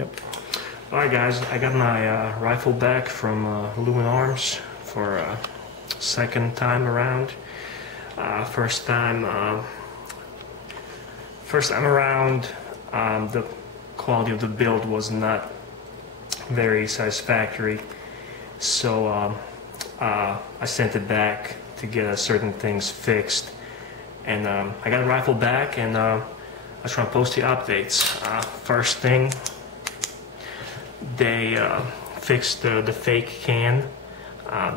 Yep. Alright guys, I got my rifle back from Lewman Arms for second time around. First time around, the quality of the build was not very satisfactory, so I sent it back to get certain things fixed, and I got the rifle back, and I was trying to post the updates. First thing, they fixed the fake can.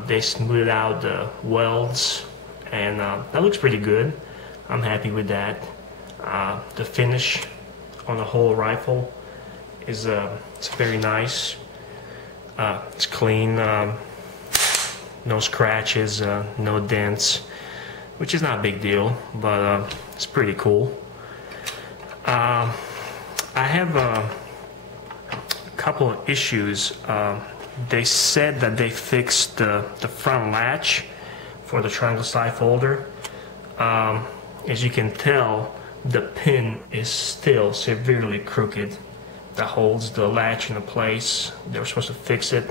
They smoothed out the welds, and that looks pretty good. I'm happy with that. The finish on the whole rifle is it's very nice. It's clean, no scratches, no dents, which is not a big deal, but it's pretty cool. I have a couple of issues. They said that they fixed the front latch for the triangle side folder. As you can tell, the pin is still severely crooked that holds the latch into place. They were supposed to fix it.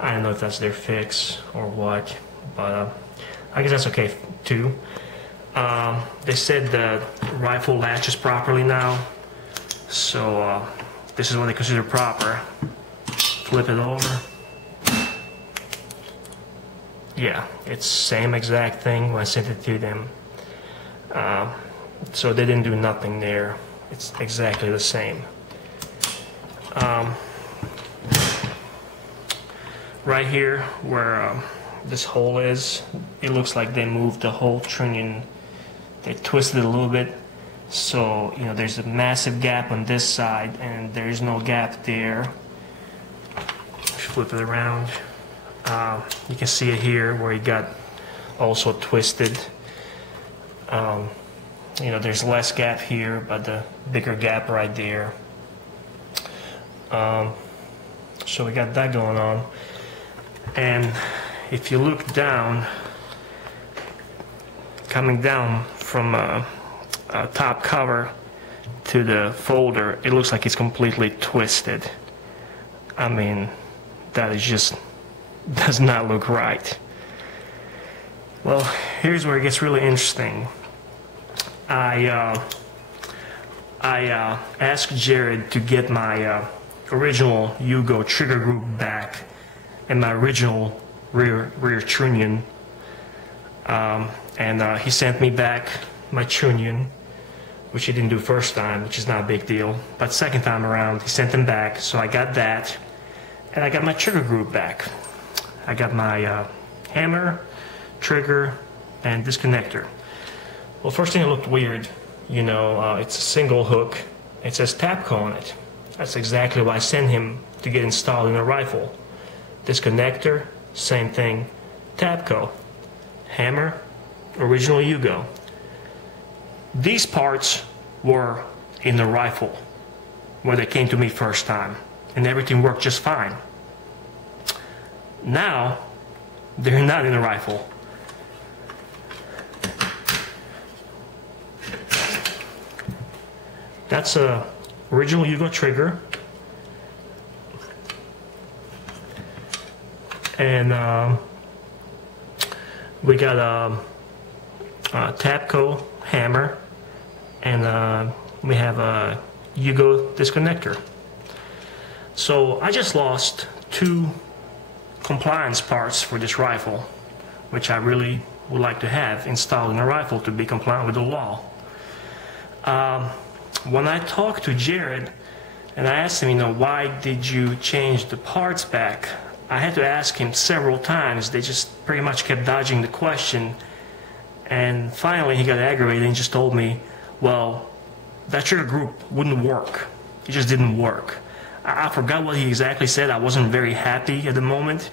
I don't know if that's their fix or what, but I guess that's okay too. They said the rifle latches properly now, so this is what they consider proper. Flip it over. Yeah, it's same exact thing when I sent it to them. So they didn't do nothing there. It's exactly the same. Right here where this hole is, it looks like they moved the whole trunnion. They twisted it a little bit, so you know there's a massive gap on this side and there's no gap there. Flip it around. You can see it here where it got also twisted. You know, there's less gap here, but the bigger gap right there. So we got that going on. And if you look down, coming down from a top cover to the folder, it looks like it's completely twisted. I mean, that is just does not look right. Well, here's where it gets really interesting. I asked Jared to get my original Yugo trigger group back and my original rear trunnion, and he sent me back my trunnion, which he didn't do first time, which is not a big deal, but second time around he sent them back, so I got that, and I got my trigger group back. I got my hammer, trigger, and disconnector. Well, first thing, it looked weird. You know, it's a single hook. It says TAPCO on it. That's exactly what I sent him to get installed in a rifle. Disconnector, same thing. TAPCO. Hammer, original Yugo. These parts were in the rifle where they came to me first time, and everything worked just fine. Now, they're not in the rifle. That's a original Yugo trigger, and we got a TAPCO hammer, and we have a Yugo disconnector. So I just lost two compliance parts for this rifle, which I really would like to have installed in a rifle to be compliant with the law. When I talked to Jared and I asked him, you know, why did you change the parts back? I had to ask him several times. They just pretty much kept dodging the question, and finally he got aggravated and just told me, well, that trigger group wouldn't work. It just didn't work. I forgot what he exactly said. I wasn't very happy at the moment.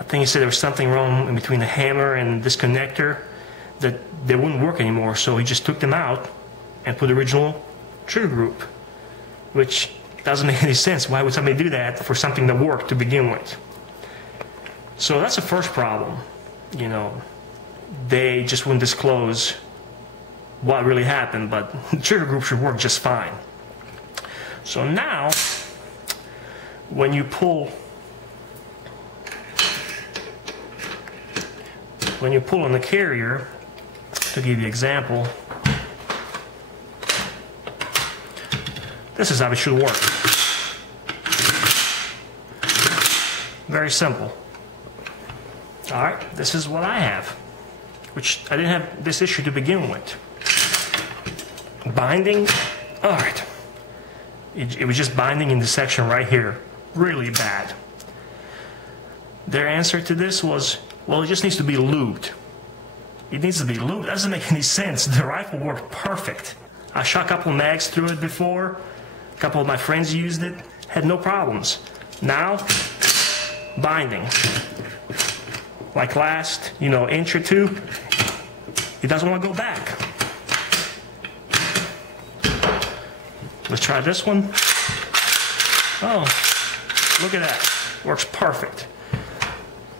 I think he said there was something wrong in between the hammer and disconnector, that they wouldn't work anymore, so he just took them out and put the original trigger group, which doesn't make any sense. Why would somebody do that for something that worked to begin with? So that's the first problem. You know, they just wouldn't disclose what really happened, but the trigger group should work just fine. So now when you pull on the carrier, to give you an example, this is how it should work. Very simple. Alright, this is what I have, which I didn't have this issue to begin with. Binding, alright. It was just binding in the section right here. Really bad. Their answer to this was, well, it just needs to be lubed. It needs to be lubed. That doesn't make any sense. The rifle worked perfect. I shot a couple of mags through it before. A couple of my friends used it. Had no problems. Now, binding. Like last, inch or two, it doesn't want to go back. Let's try this one. Oh, look at that. Works perfect.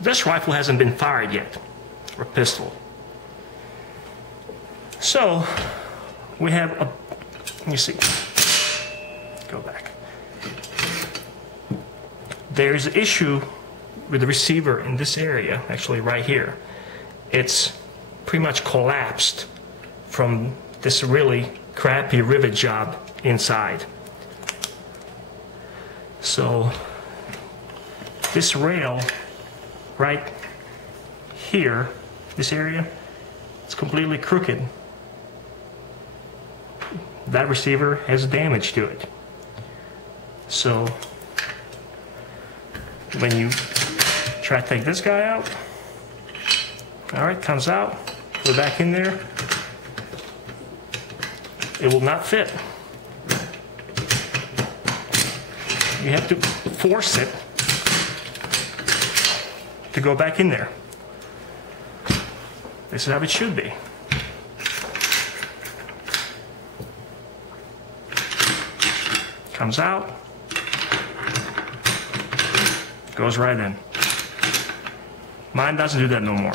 This rifle hasn't been fired yet, or pistol. So, we have a, you see, go back. There's an issue with the receiver in this area, actually right here. It's pretty much collapsed from this really crappy rivet job inside. So this rail right here, this area, it's completely crooked. That receiver has damage to it. So when you try to take this guy out, alright, comes out, go back in there, it will not fit. You have to force it to go back in there. This is how it should be. Comes out, goes right in. Mine doesn't do that no more.